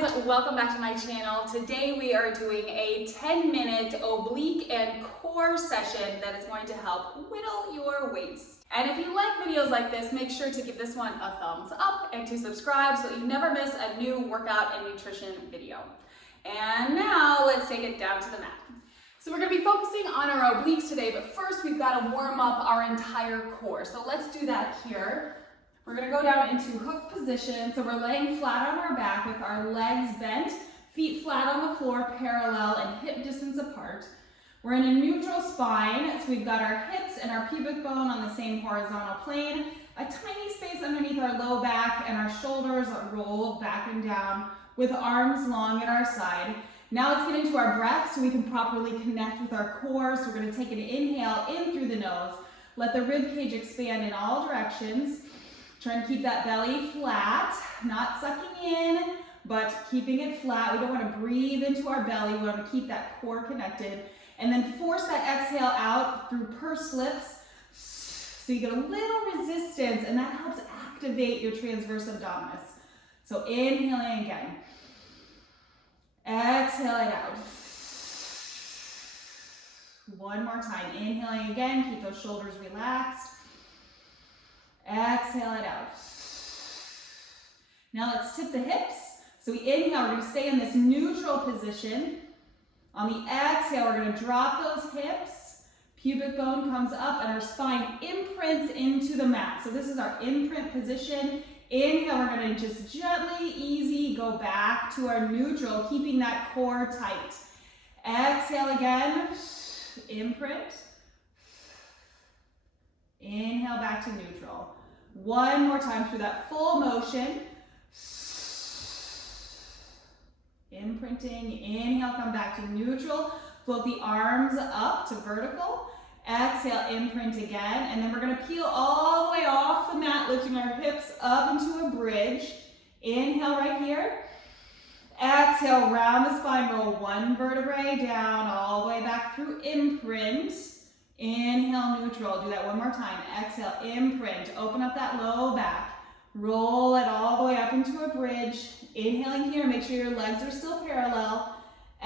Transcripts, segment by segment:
guys, welcome back to my channel. Today we are doing a 10-minute oblique and core session that is going to help whittle your waist. And if you like videos like this, make sure to give this one a thumbs up and to subscribe so that you never miss a new workout and nutrition video. And now let's take it down to the mat. So we're going to be focusing on our obliques today, but first we've got to warm up our entire core. So let's do that here. We're going to go down into hook position. So we're laying flat on our back with our legs bent, feet flat on the floor, parallel and hip distance apart. We're in a neutral spine, so we've got our hips and our pubic bone on the same horizontal plane, a tiny space underneath our low back, and our shoulders are rolled back and down with arms long at our side. Now let's get into our breath so we can properly connect with our core. So we're going to take an inhale in through the nose. Let the rib cage expand in all directions. Trying to keep that belly flat, not sucking in, but keeping it flat. We don't want to breathe into our belly. We want to keep that core connected. And then force that exhale out through pursed lips so you get a little resistance, and that helps activate your transverse abdominis. So inhaling again. Exhaling out. One more time. Inhaling again. Keep those shoulders relaxed. Exhale it out. Now let's tip the hips. So we inhale, we're going to stay in this neutral position. On the exhale, we're going to drop those hips. Pubic bone comes up and our spine imprints into the mat. So this is our imprint position. Inhale, we're going to just gently, easy, go back to our neutral, keeping that core tight. Exhale again, imprint. Inhale back to neutral. One more time through that full motion. Imprinting, inhale, come back to neutral. Float the arms up to vertical. Exhale, imprint again. And then we're going to peel all the way off the mat, lifting our hips up into a bridge. Inhale right here. Exhale, round the spine, roll one vertebrae down, all the way back through imprint. Inhale, neutral. Do that one more time. Exhale, imprint. Open up that low back. Roll it all the way up into a bridge. Inhaling here, make sure your legs are still parallel.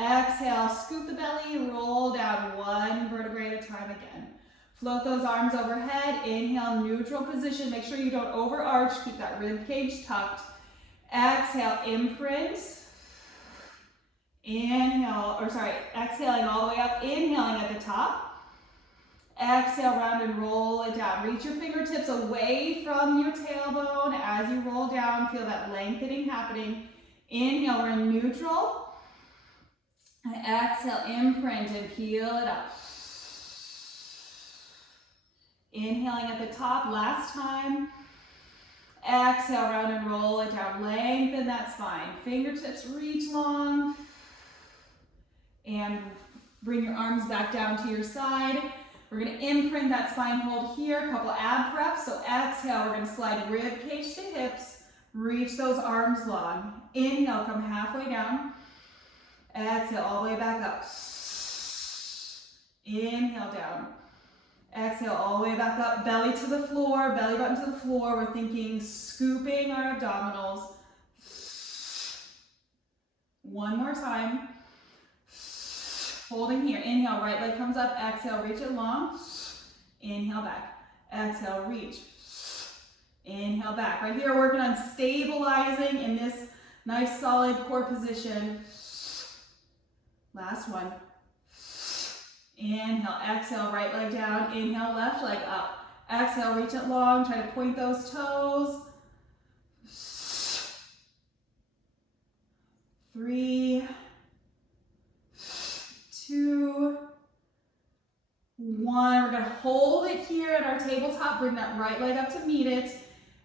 Exhale, scoop the belly, roll down one vertebrae at a time again. Float those arms overhead. Inhale, neutral position. Make sure you don't overarch. Keep that rib cage tucked. Exhale, imprint. Exhaling all the way up. Inhaling at the top. Exhale, round and roll it down. Reach your fingertips away from your tailbone as you roll down. Feel that lengthening happening. Inhale, we're in neutral. And exhale, imprint and peel it up. Inhaling at the top, last time. Exhale, round and roll it down. Lengthen that spine. Fingertips reach long. And bring your arms back down to your side. We're going to imprint that spine hold here, a couple ab preps. So exhale, we're going to slide rib cage to hips, reach those arms long. Inhale, come halfway down. Exhale, all the way back up. Inhale, down. Exhale, all the way back up, belly to the floor, belly button to the floor. We're thinking scooping our abdominals. One more time. Holding here. Inhale, right leg comes up. Exhale, reach it long. Inhale, back. Exhale, reach. Inhale, back. Right here, working on stabilizing in this nice solid core position. Last one. Inhale, exhale, right leg down. Inhale, left leg up. Exhale, reach it long. Try to point those toes. 3, 2, 1. We're going to hold it here at our tabletop. Bring that right leg up to meet it.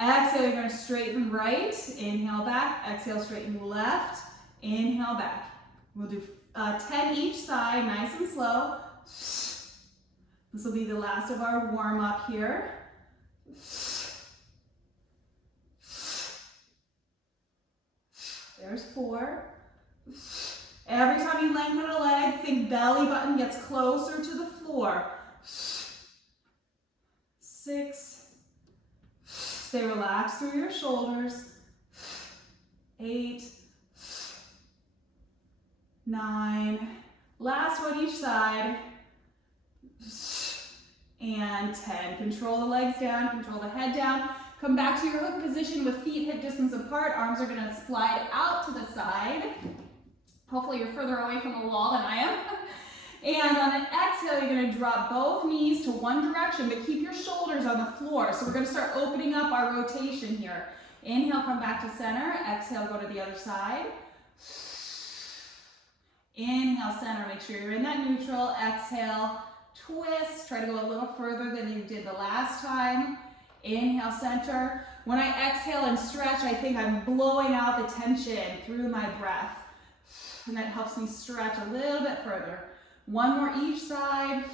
Exhale, you're going to straighten right. Inhale, back. Exhale, straighten left. Inhale, back. We'll do 10 each side, nice and slow. This will be the last of our warm up here. There's 4. Every time you lengthen a leg, think belly button gets closer to the floor. 6. Stay relaxed through your shoulders. 8. 9, last one each side, and 10. Control the legs down, control the head down. Come back to your hook position with feet hip distance apart. Arms are gonna slide out to the side. Hopefully you're further away from the wall than I am. And on an exhale, you're gonna drop both knees to one direction, but keep your shoulders on the floor. So we're gonna start opening up our rotation here. Inhale, come back to center. Exhale, go to the other side. Inhale, center, make sure you're in that neutral. Exhale, twist. Try to go a little further than you did the last time. Inhale, center. When I exhale and stretch, I think I'm blowing out the tension through my breath. And that helps me stretch a little bit further. One more each side.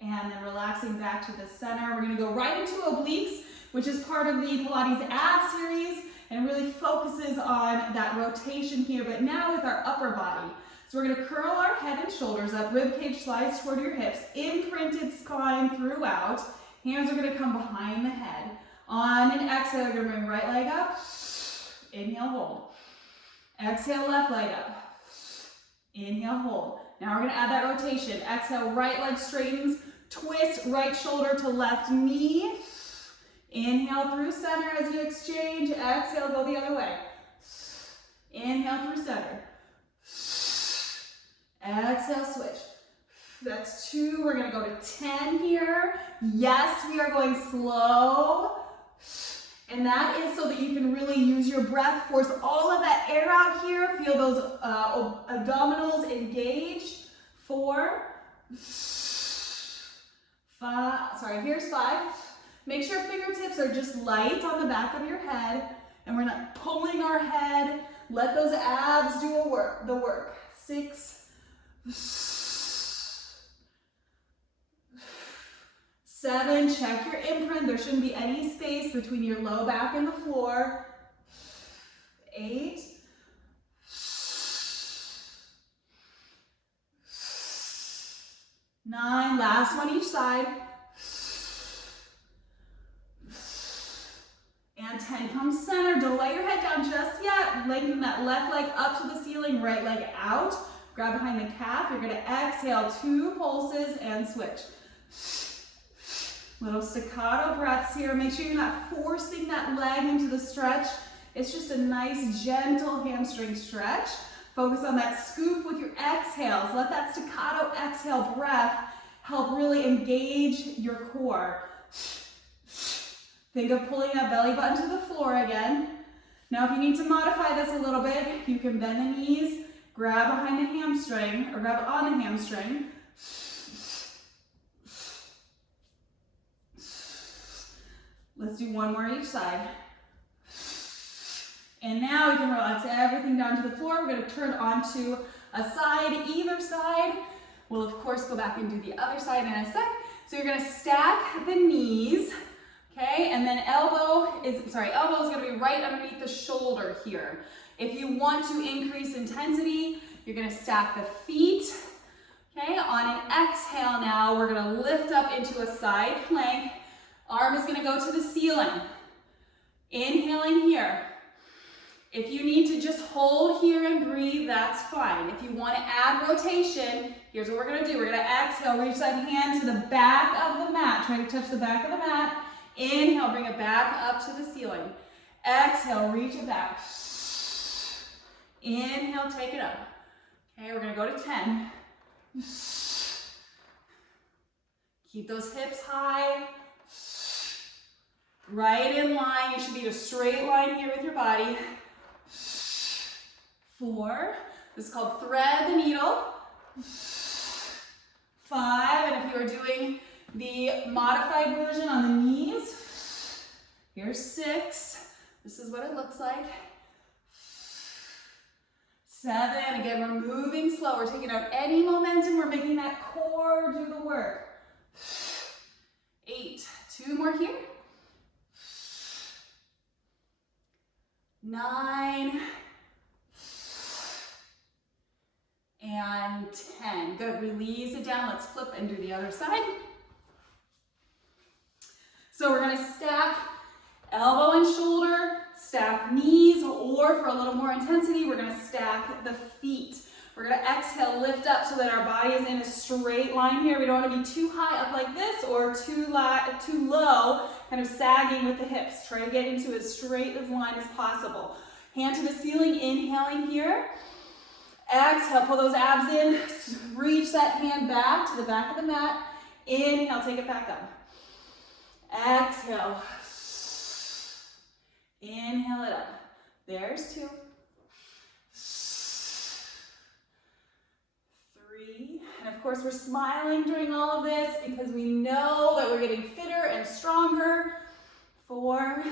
And then relaxing back to the center. We're gonna go right into obliques, which is part of the Pilates ab series and really focuses on that rotation here, but now with our upper body. So we're gonna curl our head and shoulders up, rib cage slides toward your hips, imprinted spine throughout. Hands are gonna come behind the head. On an exhale, you're gonna bring right leg up. Inhale, hold. Exhale, left leg up. Inhale, hold. Now we're gonna add that rotation. Exhale, right leg straightens, twist right shoulder to left knee. Inhale through center as you exchange. Exhale, go the other way. Inhale through center. Exhale, switch. That's 2. We're gonna go to 10 here. Yes, we are going slow. And that is so that you can really use your breath, force all of that air out here. Feel those abdominals engaged. 4, 5, sorry, here's 5. Make sure fingertips are just light on the back of your head, and we're not pulling our head. Let those abs do the work. 6, 7, check your imprint. There shouldn't be any space between your low back and the floor. 8, 9, last one each side. And 10, come center. Don't let your head down just yet. Lengthen that left leg up to the ceiling, right leg out. Grab behind the calf. You're gonna exhale 2 pulses and switch. Little staccato breaths here. Make sure you're not forcing that leg into the stretch. It's just a nice, gentle hamstring stretch. Focus on that scoop with your exhales. Let that staccato exhale breath help really engage your core. Think of pulling that belly button to the floor again. Now, if you need to modify this a little bit, you can bend the knees, grab behind the hamstring, or grab on the hamstring. Let's do one more each side. And now we can relax everything down to the floor. We're gonna turn onto a side, either side. We'll of course go back and do the other side in a sec. So you're gonna stack the knees, okay? And then elbow is gonna be right underneath the shoulder here. If you want to increase intensity, you're gonna stack the feet, okay? On an exhale now, we're gonna lift up into a side plank. Arm is gonna go to the ceiling. Inhaling here. If you need to just hold here and breathe, that's fine. If you want to add rotation, here's what we're going to do. We're going to exhale, reach that hand to the back of the mat. Try to touch the back of the mat. Inhale, bring it back up to the ceiling. Exhale, reach it back. Inhale, take it up. Okay, we're going to go to 10. Keep those hips high. Right in line. You should be in a straight line here with your body. 4, this is called thread the needle. 5, and if you are doing the modified version on the knees, here's 6. This is what it looks like. 7, again, we're moving slow. We're taking out any momentum. We're making that core do the work. 8, 2 more here. 9, and 10. Good, release it down. Let's flip and do the other side. So we're gonna stack elbow and shoulder, floor for a little more intensity. We're gonna stack the feet. We're gonna exhale, lift up so that our body is in a straight line here. We don't wanna be too high up like this or too low, kind of sagging with the hips. Try to get into as straight as line as possible. Hand to the ceiling, inhaling here. Exhale, pull those abs in. Reach that hand back to the back of the mat. Inhale, take it back up. Exhale. Inhale it up. There's 2. 3. And of course, we're smiling during all of this because we know that we're getting fitter and stronger. 4.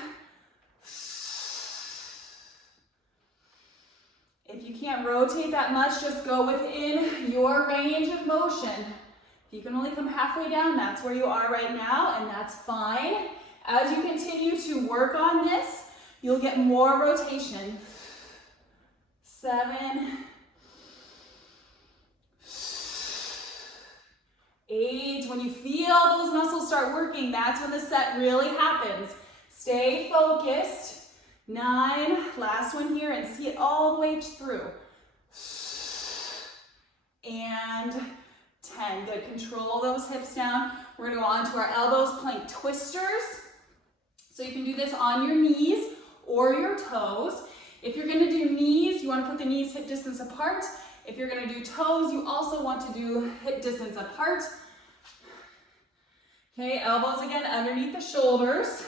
If you can't rotate that much, just go within your range of motion. If you can only come halfway down, that's where you are right now, and that's fine. As you continue to work on this, you'll get more rotation. 7. 8. When you feel those muscles start working, that's when the set really happens. Stay focused. 9, last one here, and see it all the way through. And 10, good, control those hips down. We're gonna go on to our elbows, plank twisters. So you can do this on your knees or your toes. If you're gonna do knees, you wanna put the knees hip distance apart. If you're gonna do toes, you also want to do hip distance apart. Okay, elbows again underneath the shoulders.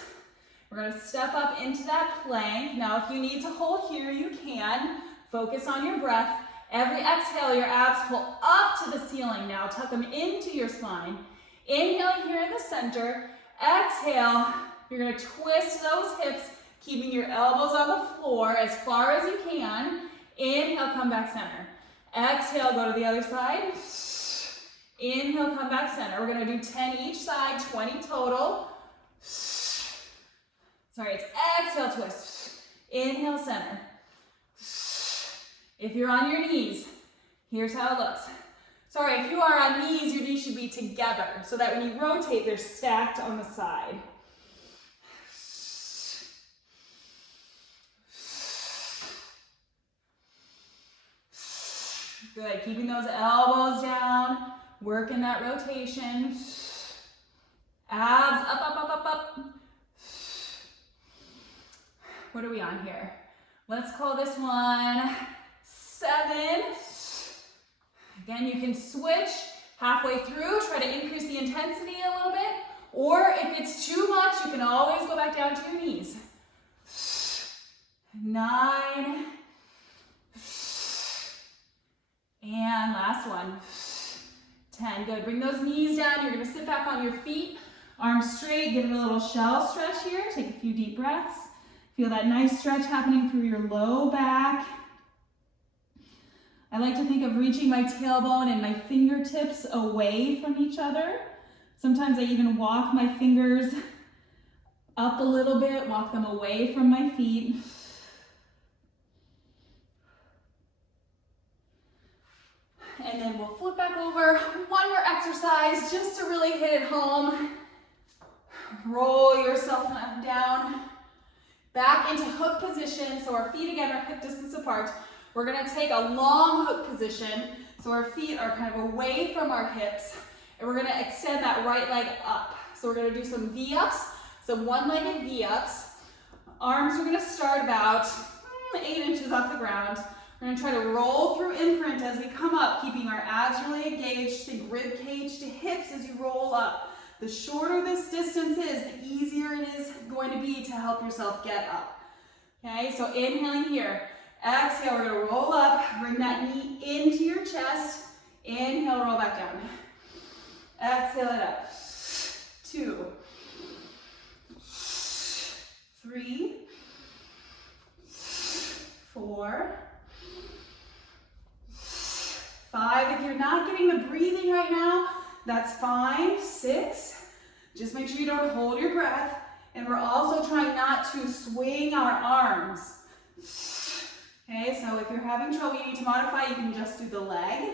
We're gonna step up into that plank. Now, if you need to hold here, you can. Focus on your breath. Every exhale, your abs pull up to the ceiling. Now, tuck them into your spine. Inhaling here in the center. Exhale, you're gonna twist those hips, keeping your elbows on the floor as far as you can. Inhale, come back center. Exhale, go to the other side. Inhale, come back center. We're gonna do 10 each side, 20 total. Sorry, it's exhale, twist. Inhale, center. If you're on your knees, here's how it looks. Sorry, if you are on knees, your knees should be together so that when you rotate, they're stacked on the side. Good, keeping those elbows down, working that rotation. Abs up, up, up, up, up. What are we on here? Let's call this one 7. Again, you can switch halfway through, try to increase the intensity a little bit, or if it's too much, you can always go back down to your knees. 9. And last one. 10, good. Bring those knees down. You're gonna sit back on your feet, arms straight, give it a little shell stretch here. Take a few deep breaths. Feel that nice stretch happening through your low back. I like to think of reaching my tailbone and my fingertips away from each other. Sometimes I even walk my fingers up a little bit, walk them away from my feet. And then we'll flip back over. One more exercise just to really hit it home. Roll yourself down. Back into hook position, so our feet again are hip distance apart. We're gonna take a long hook position, so our feet are kind of away from our hips, and we're gonna extend that right leg up. So we're gonna do some V-ups, some one-legged V-ups. Arms are gonna start about 8 inches off the ground. We're gonna try to roll through imprint as we come up, keeping our abs really engaged. Think rib cage to hips as you roll up. The shorter this distance is, the easier it is going to be to help yourself get up. Okay, so inhaling here. Exhale, we're gonna roll up, bring that knee into your chest. Inhale, roll back down. Exhale it up. 2, 3, 4, 5. If you're not getting the breathing right now, that's fine. 6. Just make sure you don't hold your breath. And we're also trying not to swing our arms. Okay, so if you're having trouble, you need to modify, you can just do the leg,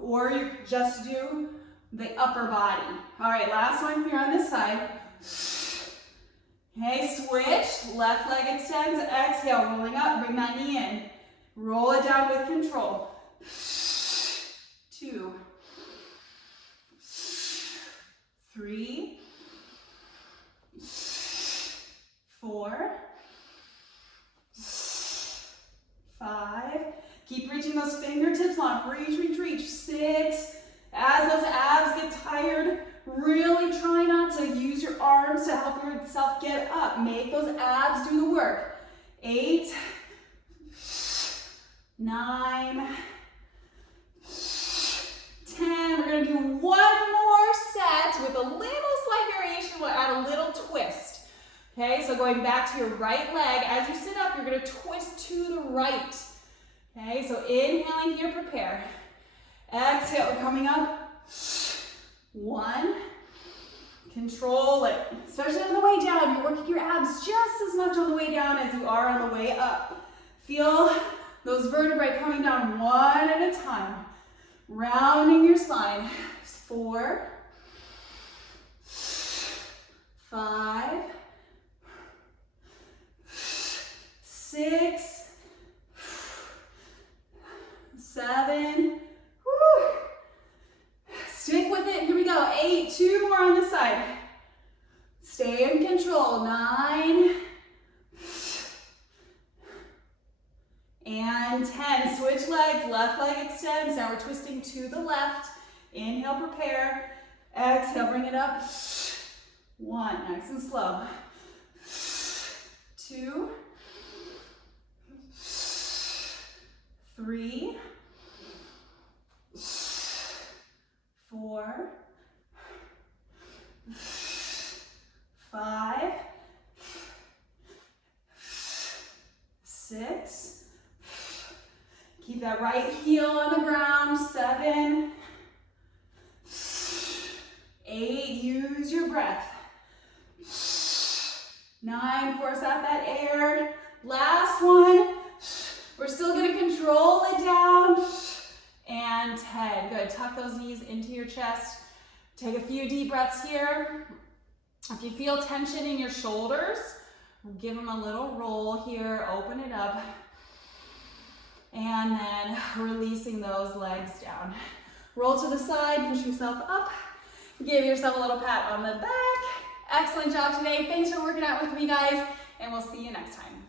or you just do the upper body. All right, last one here on this side. Okay, switch, left leg extends, exhale, rolling up, bring that knee in. Roll it down with control. 2, 3, 4, 5. Keep reaching those fingertips long. Reach, reach, reach. 6. As those abs get tired, really try not to use your arms to help yourself get up. Make those abs do the work. 8, 9, 10. We're going to do one more set with a little slight variation. We'll add a little twist. Okay, so going back to your right leg. As you sit up, you're going to twist to the right. Okay, so inhaling here, prepare. Exhale, coming up. 1. Control it. Especially on the way down, you're working your abs just as much on the way down as you are on the way up. Feel those vertebrae coming down one at a time. Rounding your spine. 4, 5, 6, 7. Woo. Stick with it. Here we go. 8. 2 more on this side. Stay in control. 9. And 10. Switch legs. Left leg extends. Now we're twisting to the left. Inhale, prepare. Exhale, bring it up. 1. Nice and slow. 2. 3. 4. 5. 6. Keep that right heel on the ground. 7. 8. Use your breath. 9. Force out that air. Last one. We're still going to control it down. And 10. Good. Tuck those knees into your chest. Take a few deep breaths here. If you feel tension in your shoulders, give them a little roll here. Open it up. And then releasing those legs down. Roll to the side. Push yourself up. Give yourself a little pat on the back. Excellent job today. Thanks for working out with me, guys. And we'll see you next time.